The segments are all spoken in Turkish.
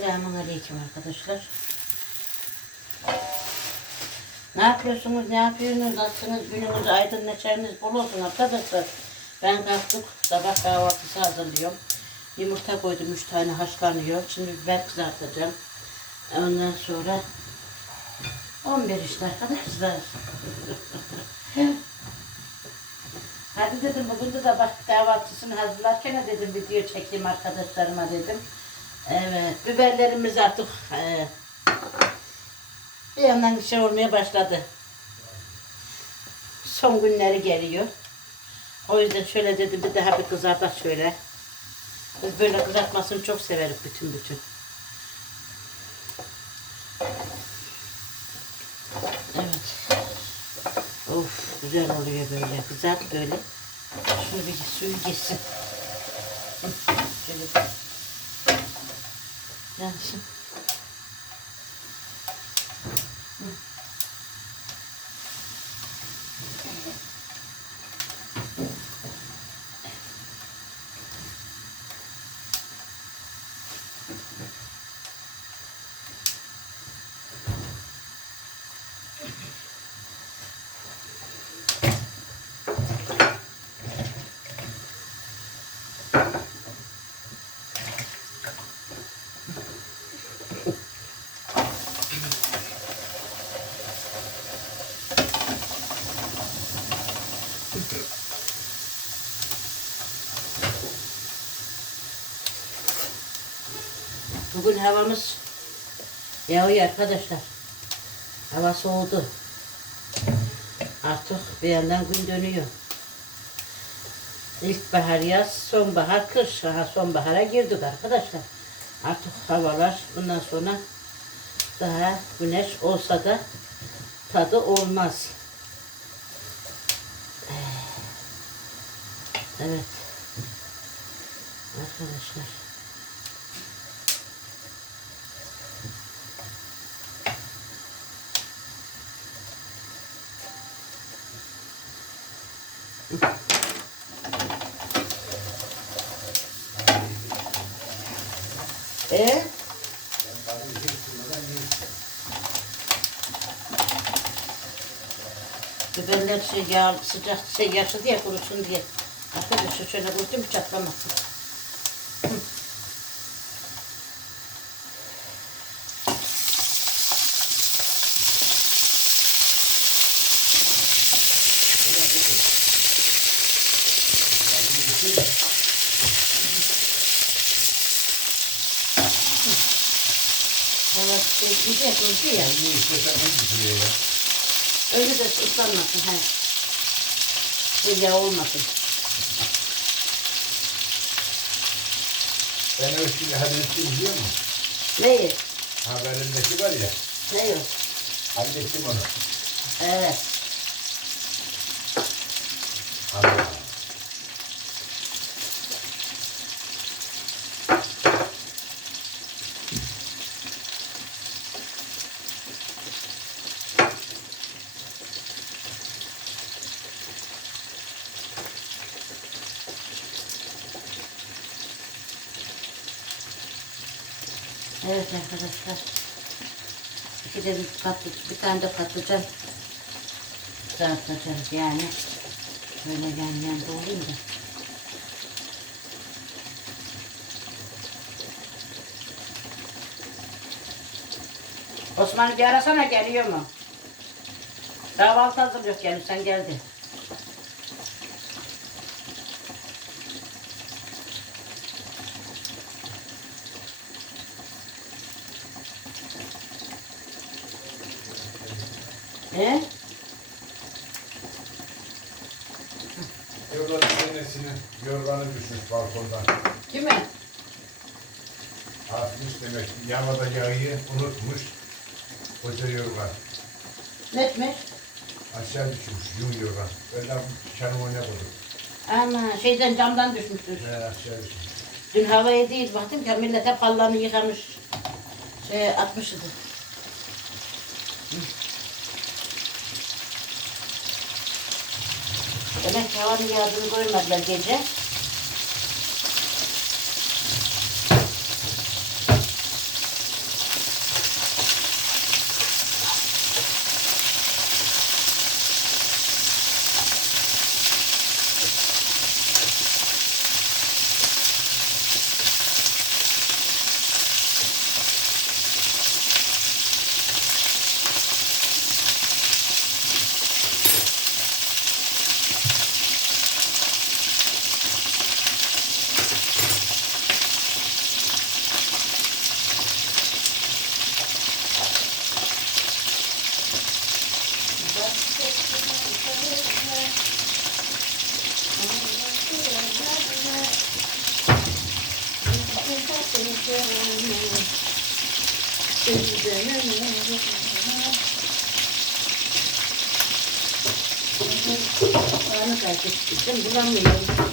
Selamun Aleyküm arkadaşlar. Ne yapıyorsunuz, ne yapıyorsunuz, nasılsınız, gününüz aydın, neşeniz bol olsun arkadaşlar. Ben kalktık, sabah kahvaltısı hazırlıyorum. Yumurta koydum, üç tane haşlanıyor. Şimdi biber kızartacağım. Ondan sonra 11 işte arkadaşlar. Hadi dedim bugün de sabah kahvaltısını hazırlarken dedim video çekeyim arkadaşlarıma dedim. Evet biberlerimiz artık e, bir yandan bir şey olmaya başladı. Son günleri geliyor. O yüzden şöyle dedim bir daha bir kızartak şöyle. Biz böyle kızartmasını çok severiz bütün bütün. Evet. Of güzel oluyor böyle. Kızart böyle. Şunu bir suyu geçsin. Şöyle bir yansın. Bugün havamız yağıyor arkadaşlar. Hava soğudu. Artık bir yandan gün dönüyor. İlkbahar yaz, sonbahar kış. Aha sonbahara girdik arkadaşlar. Artık havalar bundan sonra daha güneş olsa da tadı olmaz. Evet. Arkadaşlar. E? Biberler şey yağ, sıcak şey yaşlı diye kurusun diye. Arkadaşlar şöyle koydum çatlamasın. Evet, şey, ya. Kendini istesen ne düşürüyor ya? Öyle de ıslanmasın. He. Bir yağ olmasın. Ben şimdi hallettim biliyor musun? Neyi? Haberindeki var ya, Ne yok? hallettim onu. Evet. Evet arkadaşlar. İki de bir patlı, bir tane de patlıcan kızartacağız yani. Böyle yan yan doğrayayım da. Osman'ı bir arasana geliyor mu? Kahvaltı hazırlıyor gelmiş sen geldi. E? Yorganın annesinin yorganı düşmüş balkondan. Kimi? Atmış demek ki yağda yağı unutmuş. Koca yorgan. Ne etmiş? Aşağı düşmüş yün yorgan. Ben de çanım oyuna koydum. Ama şeyden camdan düşmüştür. He aşağı düşmüş. Dün havaya değil baktım ki millet hep hallarını yıkamış. Şey atmıştı. તમે ખાવાની યાદ કોઈ મતલબ કે છે. 이렇게 좀 무감미로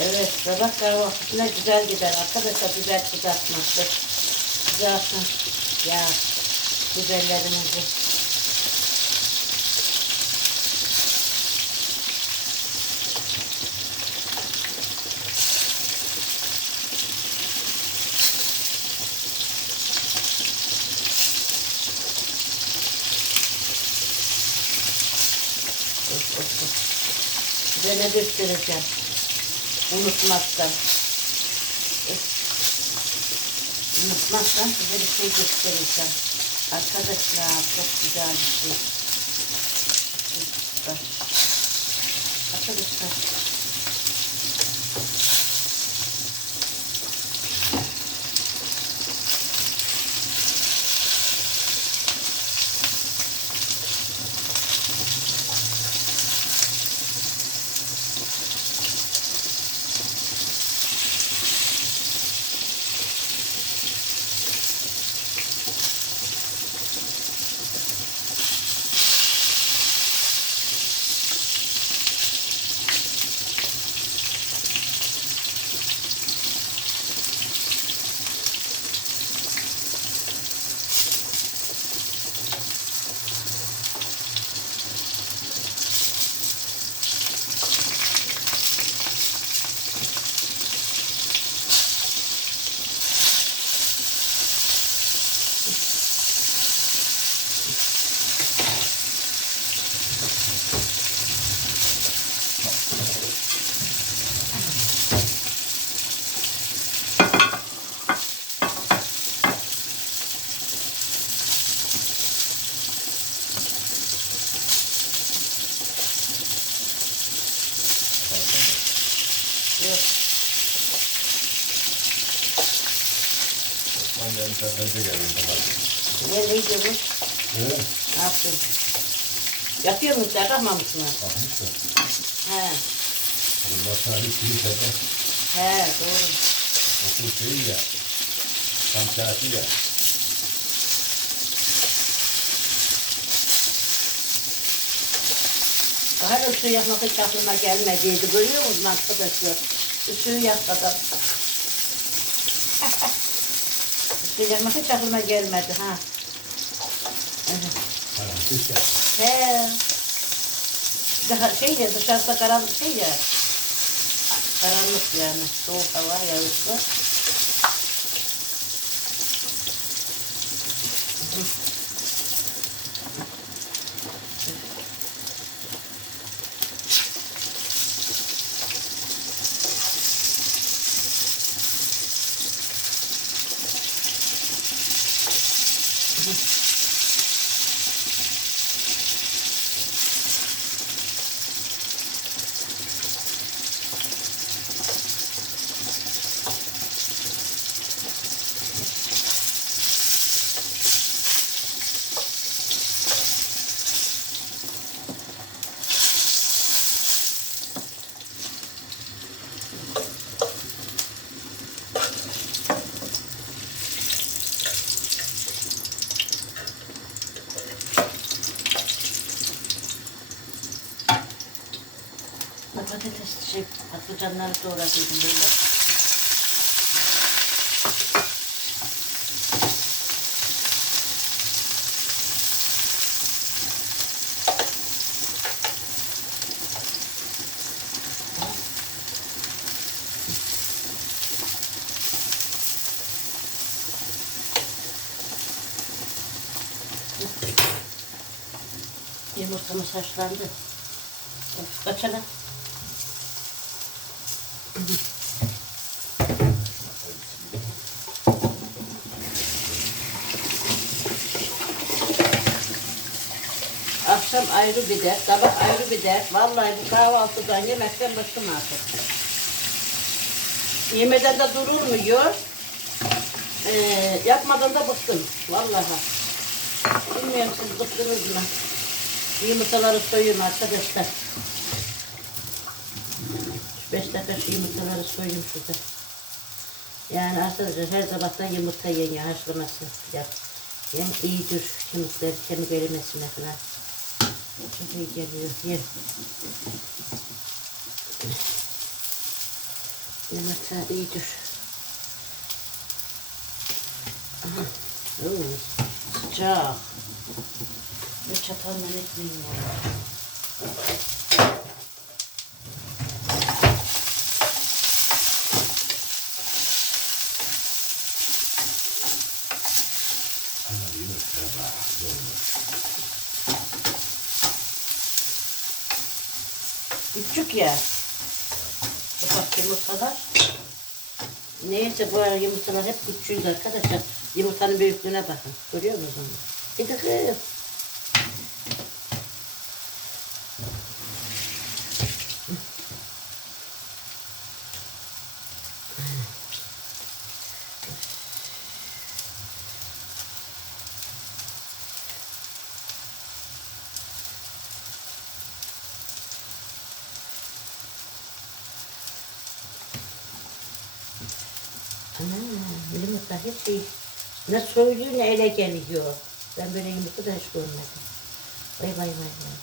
Evet, sabah kahvaltısına güzel gider. Arkadaşlar biber kızartması. Kızartın ya biberlerimizi. Of, of, of. Unutmazsam. Unutmazsam size bir şey göstereceğim. Arkadaşlar çok güzel bir şey. Arkadaşlar. Yok. Ben de internete geldim. Ne neydi bu? Evet. Ne yaptın? Yapıyor musun? Yapamamış mı? Bakmış da. He. Bunlar sana bir kilit yapar. He doğru. Okul şeyi ya. Tam tersi ya. Da ışığı yakmak hiç aklıma gelmediydi. Görüyor musun arkadaşlar? Işığı yakmadan. Işığı yakmak hiç aklıma gelmedi ha. Evet. Karanlık. He. Daha şey ya dışarıda karanlık şey ya. Karanlık yani. Soğuk hava yağışlı. Patates şey, patlıcanları doğradıydım böyle. Yumurtamız haşlandı. Kaçana. Akşam ayrı bir dert, sabah ayrı bir dert. Vallahi bu kahvaltıdan yemekten bıktım artık. Yemeden de durulmuyor. Ee, yapmadan da bıktım. Vallahi. Bilmiyorum siz bıktınız mı? Yumurtaları soyuyorum arkadaşlar. 5 dakika şu yumurtaları soyayım şurada. Yani arkadaşlar her sabahtan yumurta yiyin haşlaması yap. Yani iyidir kemikler, kemik erimesine falan. Çok iyi geliyor. Ye. Yumurta iyidir. Aha. Oo, sıcak. Bir çatalla etmeyin ya. Ana yumurta bak. Dolma. Küçük ya. Ufak yumurtalar. Neyse bu ara yumurtalar hep küçüğüz arkadaşlar. Yumurtanın büyüklüğüne bakın. Görüyor musunuz onu? Ana yumurta hiç iyi. Ne soyuluyor ne ele geliyor. Ben böyle yumurta da hiç görmedim. Vay vay vay vay.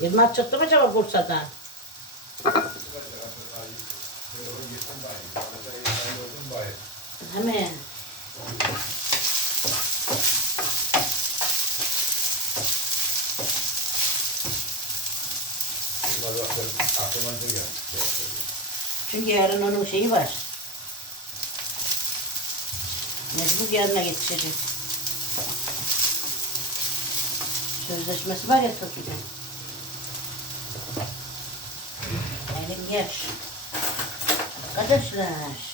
Yılmaz çıktı mı acaba Bursa'dan? Hemen. Çünkü yarın onun şeyi var. Mecbur yarına yetişecek. Sözleşmesi var ya Toki'den. Elin yaş. Arkadaşlar.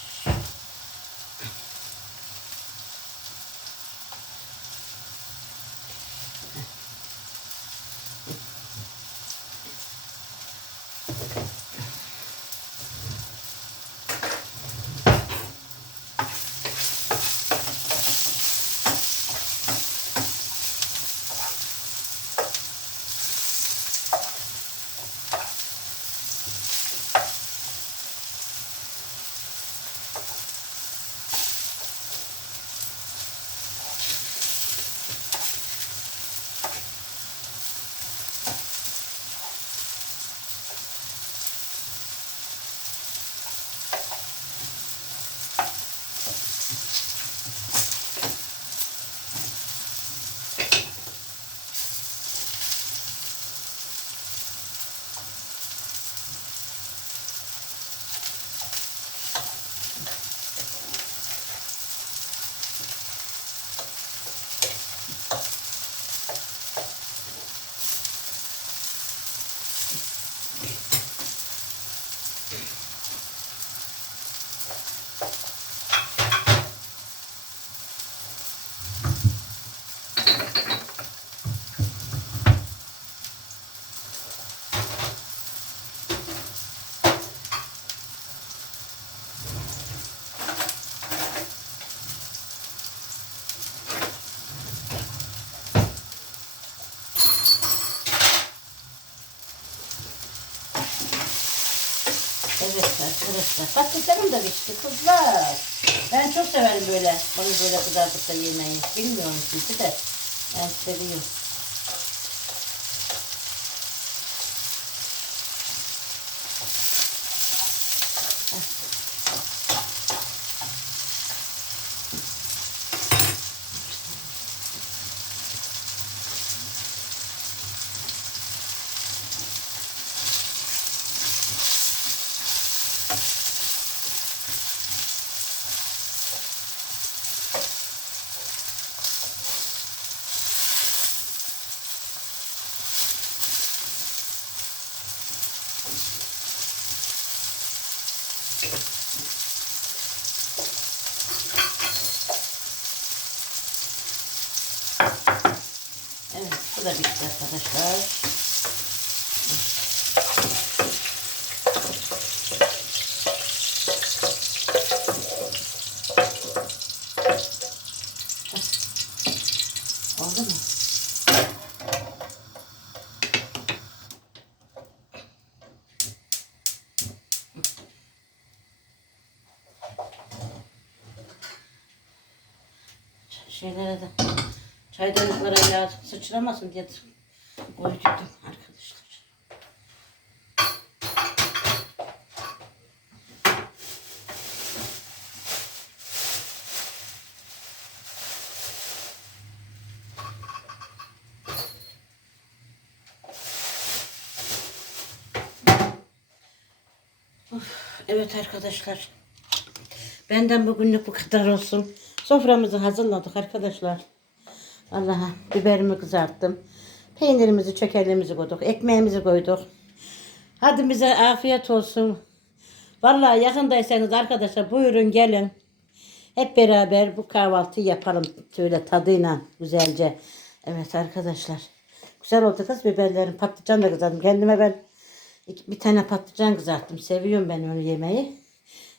Evet arkadaşlar. Patlıcanım da pişti kızlar. Ben çok severim böyle. Onu böyle kızartıp da yemeyi. Bilmiyorum çünkü de. Ben seviyorum. Evet bu da bitti arkadaşlar. Oldu mu? Şeylere de çaydanlıklara yağ sıçramasın diye koydum arkadaşlar. Evet arkadaşlar. Benden bugünlük bu kadar olsun. Soframızı hazırladık arkadaşlar. Allah'a biberimi kızarttım. Peynirimizi, çökelimizi koyduk. Ekmeğimizi koyduk. Hadi bize afiyet olsun. Vallahi yakındaysanız arkadaşlar buyurun gelin. Hep beraber bu kahvaltıyı yapalım. Şöyle tadıyla güzelce. Evet arkadaşlar. Güzel oldu kız biberlerim. Patlıcan da kızarttım. Kendime ben bir tane patlıcan kızarttım. Seviyorum ben onu yemeyi.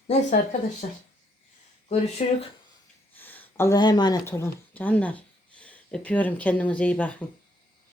Neyse arkadaşlar. Görüşürük. Allah'a emanet olun. Canlar. Öpüyorum kendinize iyi bakın.